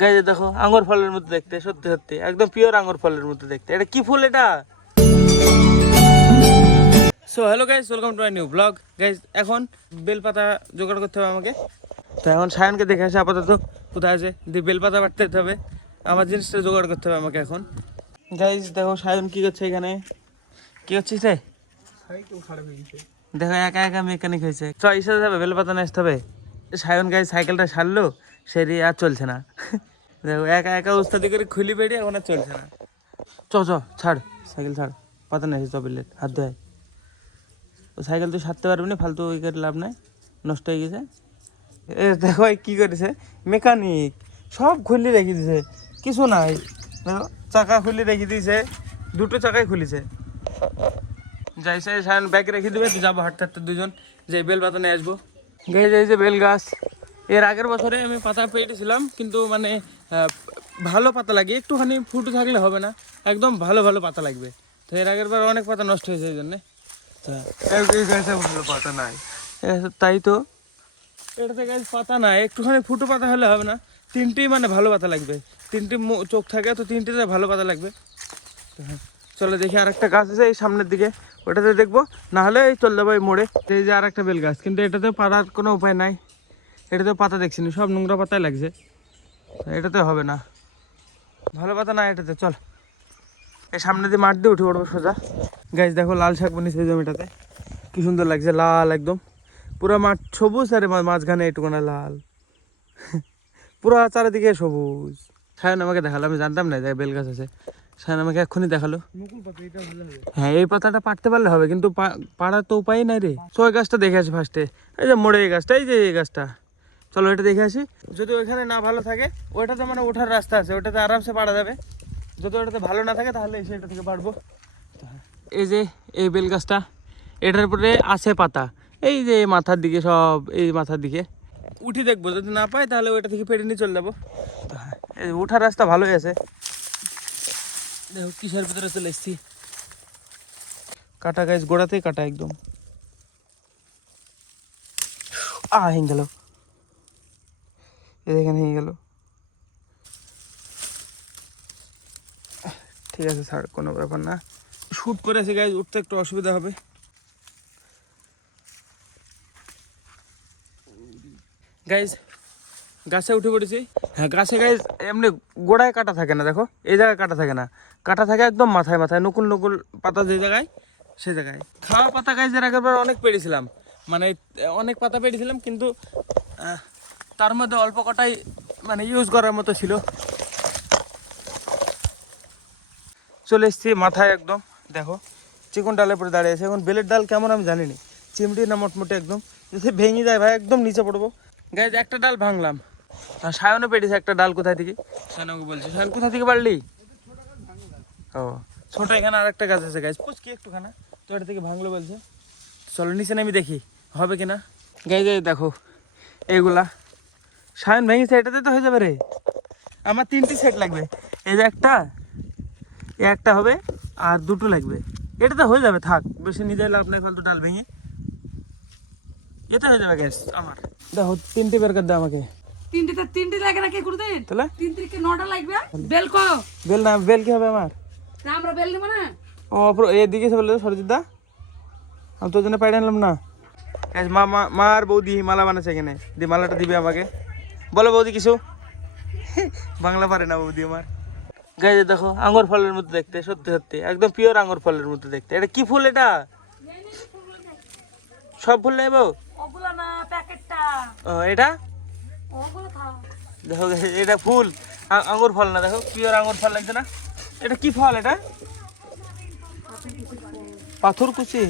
Guys দেখো আঙ্গুর ফলের মতো দেখতে, সত্যি সত্যি একদম পিওর আঙ্গুর ফলের মতো দেখতে। এটা কি ফুল এটা? So hello guys, welcome to my new blog. Guys এখন বেলপাতা জোগাড় করতে হবে আমাকে। তো এখন সায়নকে দেখে আসে আপাতত কোথায় আছে, দিয়ে বেলপাতা বাটতে যেতে হবে। আমার জিনিসটা জোগাড় করতে হবে আমাকে এখন। গাইজ দেখো সায়ন কি করছে এখানে, কি করছিস রে? দেখো একা একা মেকানিক হয়েছে। চ ইসে যাবে, বেলপাতা নিয়ে আসতে হবে। সায়ন গাইজ সাইকেলটা সারলো, সেরি আর চলছে না। দেখো একা একা উস্তাদি করে খুলি বেরিয়ে এখন আর চলছে না। চ চ ছাড় সাইকেল, ছাড়, পাতা নিয়ে আসি, চ বিলেট হাত ধোয়। সাইকেল তুই সারতে পারবি না, ফালতু ওই করে লাভ নাই, নষ্ট হয়ে গেছে। এ দেখো কি করেছে মেকানিক, সব খুলি রেখে দিছে, কিছু নাই। দেখো চাকা খুলি রেখে দিয়েছে, দুটো চাকাই খুলিছে। যাইছে সায়ন ব্যাগ রেখে দেবে, তুই যাবো হাঁটতে হাঁটতে দুজন, যে বেল পাতা নিয়ে আসবো। গায়ে যাই যে বেল গাছ, এর আগের বছরে আমি পাতা পেয়েছিলাম, কিন্তু মানে ভালো পাতা লাগে, একটুখানি ফুটো থাকলে হবে না, একদম ভালো ভালো পাতা লাগবে। তো এর আগের বার অনেক পাতা নষ্ট হয়েছে এই জন্যে। ভালো পাতা নাই, তাই তো এটাতে গাছ পাতা নাই, একটুখানি ফুটো পাতা হলে হবে না, তিনটেই মানে ভালো পাতা লাগবে। তিনটে চোখ থাকে তো তিনটেতে ভালো পাতা লাগবে। চলো দেখি আর একটা গাছ আছে এই সামনের দিকে, ওটাতে দেখবো, না হলে এই চল যাবো এই মোড়ে। এই যে আর একটা বেল গাছ, কিন্তু এটাতে পাড়ার কোনো উপায় নাই, এটাতে পাতা দেখছি না, সব নোংরা পাতায় লাগছে, এটাতে হবে না, ভালো পাতা না এটাতে। চল এই সামনে দিয়ে মাঠ দিয়ে উঠে পড়বো সোজা। গাছ দেখো লাল শাক বনিছে এই জমিটাতে, কি সুন্দর লাগছে, লাল একদম পুরো মাঠ সবুজ, আরে মাঝখানে একটুখানা লাল, পুরো চারিদিকে সবুজ। সায়ন আমাকে দেখালো, আমি জানতাম না যে বেল গাছ আছে, সায়ন আমাকে এক্ষুনি দেখালো। হ্যাঁ এই পাতাটা পাড়তে পারলে হবে, কিন্তু পাড়ার তো উপায় নাই রে। তো ওই গাছটা দেখে আসি ফার্স্টে, এই যে মোড়ে এই গাছটা, এই যে এই গাছটা, চলো এটা দেখে আসি। যদি ওইখানে না ভালো থাকে, ওইটাতে মানে ওঠার রাস্তা আছে, ওইটাতে আরামসে পাড়া যাবে। যদি ওটাতে ভালো না থাকে তাহলে এসে এটা থেকে পারবো। এই যে এই বেল গাছটা, এটার উপরে আছে পাতা, এই যে মাথার দিকে, সব এই মাথার দিকে উঠি দেখবো, যদি না পাই তাহলে ওইটা থেকে পেটে নিয়ে চলে যাবো। এই ওঠার রাস্তা ভালোই আছে। দেখো কিসের ভিতরে চলে এসছি, কাটা গাছ গোড়াতেই কাটা একদম, হয়ে গেল, এখানে হয়ে গেল। ঠিক আছে স্যার, কোনো ব্যাপার না, শুট করেছি গাছ, উঠতে একটু অসুবিধা হবে। গাইজ গাছে উঠে পড়েছি। হ্যাঁ গাছে গাইজ এমনি গোড়ায় কাটা থাকে না, দেখো এই জায়গায় কাটা থাকে না, কাটা থাকে একদম মাথায় মাথায়, নকুল নকুল পাতা যে জায়গায়, সে জায়গায়। খাওয়া পাতা গাইজ এর আগের বার অনেক পেরেছিলাম, মানে অনেক পাতা পেরেছিলাম, কিন্তু তার মধ্যে অল্প কটাই মানে ইউজ করার মতো ছিল। চলে এসছি মাথায় একদম, দেখো চিকন ডালের পরে দাঁড়িয়ে আছে। এখন বেলের ডাল কেমন আমি জানি না, চিমড়ি না মোটমুটি একদম, যদি ভেঙে যায় ভাই একদম নিচে পড়বো। গাইজ একটা ডাল ভাঙলাম, সায়নও পেটেছে একটা ডাল, কোথায় থেকে সায়ন আমাকে বলছে, সায়ন কোথায় থেকে পারলি? ও ছোট, এখানে আর একটা গাছ আছে গাইজ, পুচকি একটুখানা, তো এটা থেকে ভাঙলো বলছে। চলো নিচে নেমে দেখি হবে কিনা। গাইজ দেখো এইগুলা সায়ন ভেঙেছে, এটাতে তো হয়ে যাবে রে। আমার 3টি সেট লাগবে, এই যে একটা হবে আর 2টো লাগবে, এটাতে হয়ে যাবে, থাক বেশি নিজে লাভ নাই, ফালতু ডাল ভেঙে, এটা হয়ে যাবে গ্যাস আমার। দেখো 3টি বের করে দাও আমাকে। তিনটে লাগে নাকি কোনদিন? তাহলে 3 থেকে 9টা লাগবে। বেল কো? বেল না, বেল কি হবে আমার? আমরা বেল নিব না। ও এদিকে এসে বলে সরজিৎ দা, আমি তোর জন্য পাইড়ে আনলাম না। মা মা মা আর বৌদি মালা বানাচ্ছে এখানে, দি মালাটা দিবে আমাকে। বলো বৌদি কিছু। বাংলা পারে না বৌদি আমার। গাইজে দেখো আঙ্গুর ফলের মতো দেখতে, সত্যি সত্যি একদম পিওর আঙ্গুর ফলের মতো দেখতে। এটা কি ফুল এটা? সব ফুল নেবো? ওগুলা না, প্যাকেটটা। ও এটা ওগুলো খাও। দেখো এটা ফুল, আঙ্গুর ফল না, দেখো পিওর আঙ্গুর ফল লাগছে না। এটা কি ফল এটা? পাথরকুচি।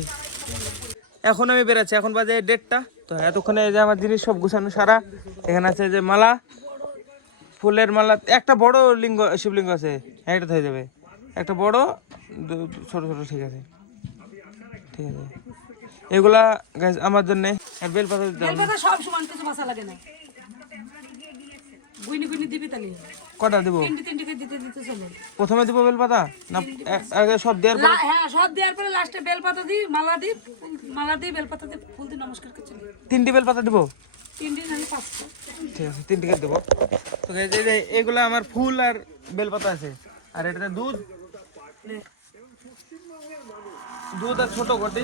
এখন আমি বেরাচ্ছি, এখন বাজে 1:30টা। তো এতক্ষণে এই যে আমার জিনিস সব গুছানো সারা। এখানে আছে যে মালা, ফুলের মালা, একটা বড় লিঙ্গ শিবলিঙ্গ আছে, হ্যাঁ এটা হয়ে যাবে। একটা বড়, ছোট ছোট, ঠিক আছে ঠিক আছে। এগুলা গাছ আমার জন্য, আর বেলপাতা দিতে হবে। বেলপাতা সব সমান, কিছু মশলা লাগে না। গুইনি গুইনি দিবি তাহলে। কটা দেবো? তিনটে করে দিতে দিতে চলে। প্রথমে দেবো বেলপাতা না আগে সব দেওয়ার পর? হ্যাঁ সব দেওয়ার পরে লাস্টে বেলপাতা দি, মালা দি, মালা দি, বেলপাতা দি, ফুল দি, নমস্কার করছি। 3টি বেলপাতা দেবো? তিনটে জানি 500। ঠিক আছে 3 টিকিট দেবো। তো গাইজ এই যে এগুলো আমার ফুল আর বেলপাতা আছে, আর এটাতে দুধ আর ছোট ঘটি।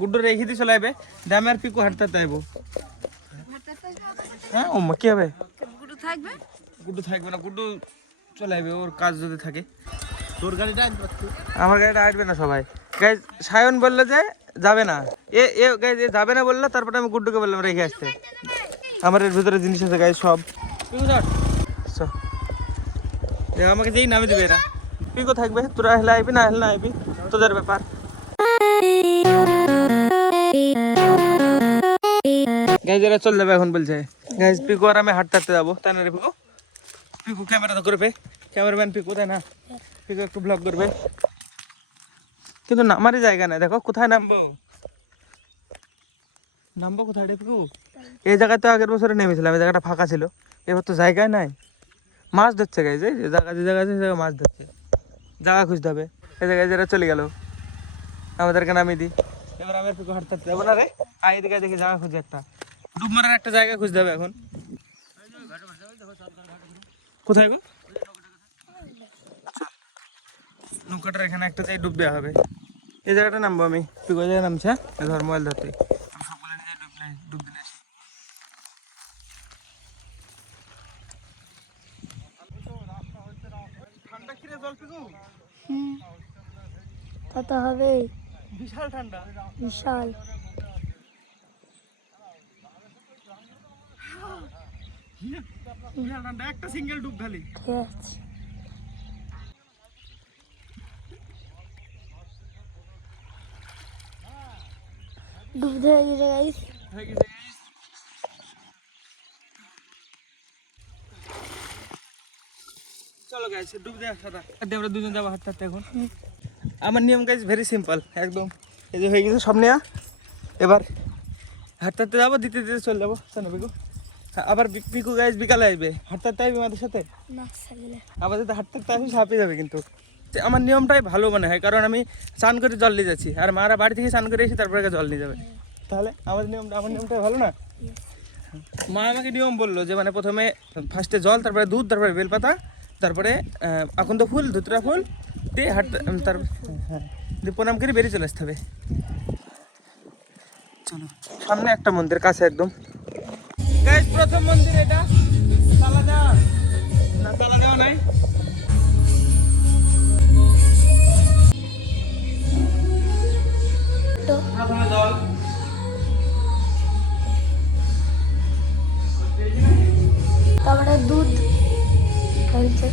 গুড্ডু রেখে দিয়ে চলে আসবে, দামে আর পিকু হাঁটতে আইবো। হ্যাঁ ও মা কি হবে, গুড্ডু থাকবে? গুড্ডু থাকবে না, গুড্ডু চলে আসবে ওর কাজ যদি থাকে। তোর গাড়িটা আসবে? আমার গাড়িটা আসবে না সবাই। গাইজ সায়ন বললো যে যাবে না, এ গাইজ এ যাবে না বললো, তারপরে আমি গুড্ডুকে বললাম রেখে আসতে। আমার এর ভিতরে জিনিস আছে গাইজ সব। পিকু ধর চল। আমাকে যেই নামে দিবে এরা, পিকু থাকবে, তোরা হেলে আইবি না হেলে না আইবি তোদের ব্যাপার। গাইজ এরা চল যাবে এখন বলছে। গাইজ পিকু আর আমি হাঁটতে হাঁটতে যাবো, তাই না রে পিকু? পিকু ক্যামেরা তো করবে, ক্যামেরাম্যান পিকু তাই না? পিকু একটু ব্লগ করবে, কিন্তু নামারই জায়গা নাই। দেখো কোথায় নামবো, নামবো কোথায় রে পিকু? এই জায়গায় তো আগের বছরে নেমেছিলাম, এই জায়গাটা ফাঁকা ছিল, এবার তো জায়গায় নাই। মাছ ধরছে গাইজ, এই যে জায়গা আছে সে জায়গায় মাছ ধরছে, জায়গা খুঁজতে হবে। এই জায়গায় যারা চলে গেল, আমাদেরকে নামিয়ে দিই। এবার আমি আর পিকু হাঁটতে হাঁটতে যাবো না রে, আই দিকে দেখি জায়গা খুঁজে একটা ডুব মারার একটা জায়গা খুঁজতে হবে এখন। কোথায় গো? নৌকাটার এখানে একটা যাই ডুব দেওয়া হবে। এই জায়গাটা নামবো আমি, পিকু জায়গায় নামছে। ধর মোবাইল ধরতে সকলে নিজে ডুব দিলে আসি। ঠান্ডা কিরে জল পিকু? তা তো হবে, বিশাল ঠান্ডা, বিশাল। বিশাল ঠান্ডা, একটা সিঙ্গেল ডুব খালি। ঠিক আছে, ডুব দিয়ে গেছে গাইস। হয়ে গেছে guys। চলো গাইস ডুব দেওয়া সাদা আমরা দুজন যাবো হাঁটতে হাঁটতে এখন। আমার নিয়ম গাইস ভেরি সিম্পল একদম। এই যে হয়ে গেছে সব নেওয়া, এবার হাঁটতে হাঁটতে যাবো, দিতে দিতে চলে যাবো, শোনো পিকু। আবার পিকু গাইস বিকালে আসবে, হাঁটতে হাঁটতে আসবে আমাদের সাথে। না সাগলে আবার যদি হাঁটতে হাঁটতে আসি হাঁপিয়ে যাবে কিন্তু। তো আমার নিয়মটাই ভালো মনে হয়, কারণ আমি স্নান করে জল নিয়ে যাচ্ছি, আর মারা বাড়ি থেকে স্নান করে এসে তারপরে জল নিয়ে যাবে। তাহলে আমার নিয়মটাই ভালো না? মা আমাকে নিয়ম বললো যে মানে প্রথমে ফার্স্টে জল, তারপরে দুধ, তারপরে বেলপাতা, তারপরে আকন্দ ফুল, ধুতরা ফুল দিয়ে হাঁটতে, তারপর হ্যাঁ দিয়ে প্রণাম করে বেরিয়ে চলে আসতে হবে। চলো সামনে একটা মন্দির কাছে একদম। গাইস প্রথম মন্দির এটা, তালা দেওয়া না, তালা দেওয়া নাই। তো প্রথমে জল, তারপরে দুধ ফেলছে,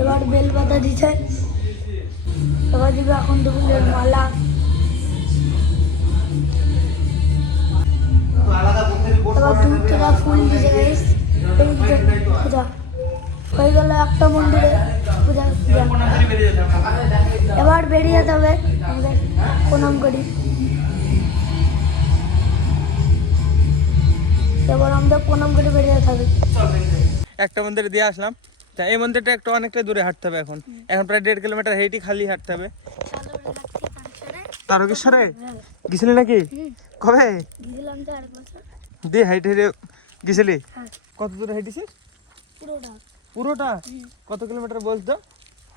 এবার বেলপাতা দিচ্ছে, এবার দিবে এখন ফুলের মালা, এবার দুধটা ফুল দিছে গাইস। এই যে পূজা হয়ে গেল একটা মন্দিরে পূজা। প্রণাম করে বেরিয়ে যেতে হবে। এবার বেরিয়ে যেতে হবে আমাদের প্রণাম করি। এবার আমাদের প্রণাম করে বেরিয়ে যেতে হবে। একটা মন্দিরে দিয়ে আসলাম, তা এই মন্দিরটা একটু অনেকটা দূরে হাঁটতে হবে এখন। এখন প্রায় 1.5 কিলোমিটার হেঁটে খালি হাঁটতে হবে। তারকেশ্বরে গেছিলি নাকি? কবে? গেছিলাম তো আরেক বছর। দিয়ে হাইটে হেঁটে গেছিলি? হ্যাঁ, কত দূরে হেঁটেছিস? পুরোটা। পুরোটা? কত কিলোমিটার বলতো?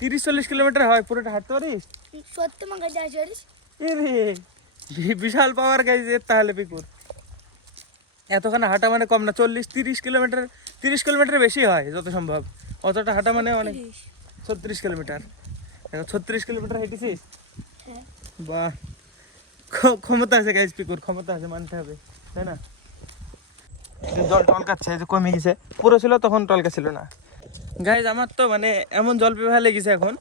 30-40 কিলোমিটার হয়, পুরোটা হাঁটতে পারিস? সত্যি মাকে যাই চলিস। এ রে বিশাল পাওয়ার গাইছে তাহলে পিকুর। এতখানে হাঁটা মানে কম না, 40-30 কিলোমিটার, 30 কিলোমিটার বেশি হয় যত সম্ভব। অতটা হাঁটা মানে অনেক। 36 কিলোমিটার। দেখো 36 কিলোমিটার হেঁটেছিস? হ্যাঁ। বাহ, ক্ষমতা আছে গাইজ, পিকুর ক্ষমতা আছে, মানতে হবে তাই না? জল টলকাচ্ছে, যে কমে গেছে, পুরো ছিল তখন টলকাছিল না। গাইজ আমার তো মানে এমন জল পিপাসা লেগেছে এখন,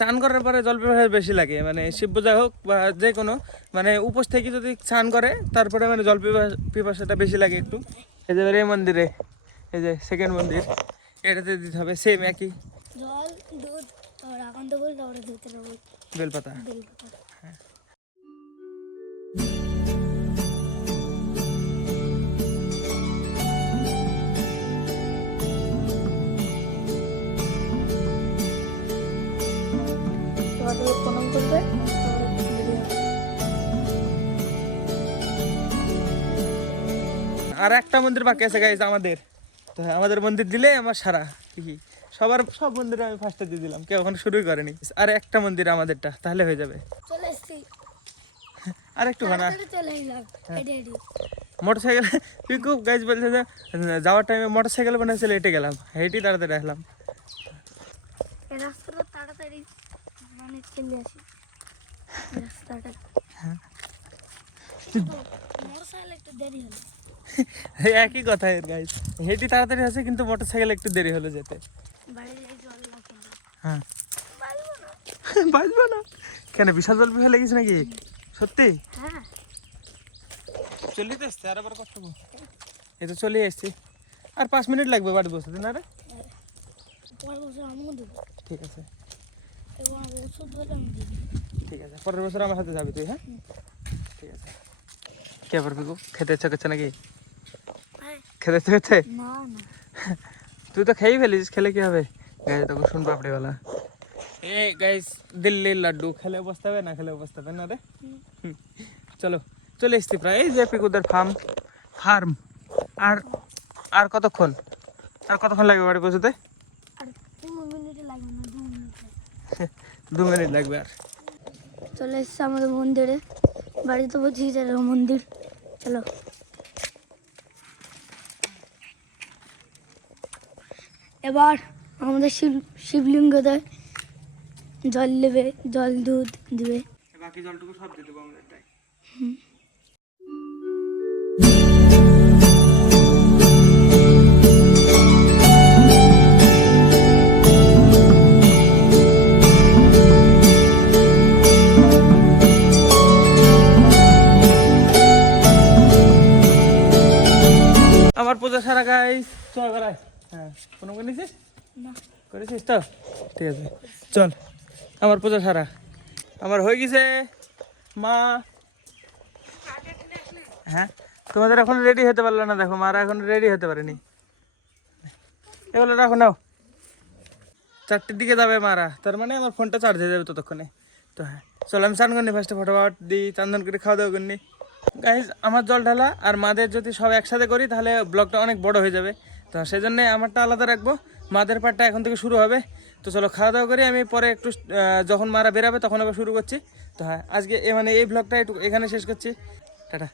চান করার পরে জল পিপাসা বেশি লাগে, মানে শিব পূজা হোক বা যে কোনো, মানে উপোস থেকে যদি স্নান করে তারপরে মানে জল পিপাসাটা বেশি লাগে একটু। এই যে এই মন্দিরে, এই যে সেকেন্ড মন্দির, এটাতে দিতে হবে সেম একই জল, দুধ, তারপরে আকন্দ ফুল, তারপরে ধুতে নেবো বেলপাতা। বেলপাতা। এবার প্রণাম করবে, তারপরে বেরিয়ে যাবে। আর একটা মন্দির বাকি আছে গাইজ আমাদের। তো হ্যাঁ, আমাদের মন্দির দিলে আমার সারা কি সব মন্দিরে আমি ফার্স্টে দিয়ে দিলাম, কেউ এখন শুরুই করেনি। আর একটা মন্দির আমাদেরটা, তাহলে হয়ে যাবে। চলে এসছি, আর একটু না তাড়াতাড়ি চলে এলাম। হেঁটে হেঁটে মোটর সাইকেল পিকু গাইজ বলছে যে যাওয়ার টাইমে মোটর সাইকেল বানাইছিল, হেঁটে গেলাম, হেঁটেই তাড়াতাড়ি আসলাম। এই রাস্তাটা তাড়াতাড়ি মানে চলে আসি এই রাস্তাটা। মোটরসাইকেল একটু দেরি হলো। একই কথা এর গাইজ, হেঁটে তাড়াতাড়ি আছে কিন্তু মোটর সাইকেল একটু দেরি হলো যেতে। বাড়ি যাই জল না খেলে হ্যাঁ বাড়বো না। বাঁচবো না কেন, বিশাল জল পিছালে গেছে নাকি সত্যি? হ্যাঁ চলে তো এসছে, আর আবার কত এই তো চলে এসছি, আর 5 মিনিট লাগবে বাড়ি বসতে না রে? পরের বছর আমিও দেবো, ঠিক আছে এবং ওষুধ হলে আমি দেবো। ঠিক আছে, পরের বছর আমার সাথে যাবি তুই। হ্যাঁ ঠিক আছে। কে আবার পিকু খেতে ইচ্ছা করছে নাকি? হ্যাঁ খেতে ইচ্ছা করছে? না না তুই তো খেয়েই ফেলিস, খেলে কি হবে? গাইজ দেখো শুন পাপড়িওয়ালা, এ গাইজ দিল্লির লাড্ডু, খেলে বসতে হবে না খেলে বসতে হবে না রে। চলো চলে এসছি প্রায়, এই যে পিকুদের ফার্ম। আর আর কতক্ষণ লাগবে বাড়ি পৌঁছতে? আর 2 মিনিট লাগবে না, 2 মিনিট লাগবে। 2 মিনিট লাগবে আর। চলে এসছে আমাদের মন্দিরে, বাড়িতে বলছি মন্দির। চলো এবার আমাদের শিবলিঙ্গ দেয়, জল নেবে, জল দুধ দিবে। বাকি জলটুকু সব দিয়ে দেবো আমরা এটাই। আমার পূজা সারা গাই চল করাই। হ্যাঁ কোনো করেছিস? না করেছিস তো ঠিক আছে চল। আমার পূজা সারা আমার হয়ে গেছে মা। হ্যাঁ তোমাদের এখন রেডি হতে পারলো না, দেখো মারা এখন রেডি হতে পারেনি। এগুলো রাখো নাও, 4টের দিকে যাবে মারা, তার মানে আমার ফোনটা চার্জ হয়ে যাবে ততক্ষণে। তো হ্যাঁ চলো আমি চান করিনি, ফার্স্টে ফটোফট দিই, চান্দন করে খাওয়া দাওয়া করিনি। গাইজ আমার জল ঢালা আর মাদের যদি সব একসাথে করি তাহলে ব্লগটা অনেক বড় হয়ে যাবে, তো সেই জন্যে আমারটা আলাদা রাখবো, মাদের পার্টটা এখন থেকে শুরু হবে। তো চলো খাওয়া দাওয়া করি, আমি পরে একটু যখন মারা বেরাবে তখন আবার শুরু করছি। তো হ্যাঁ আজকে মানে এই ব্লগটা একটু এখানে শেষ করছি, টাটা।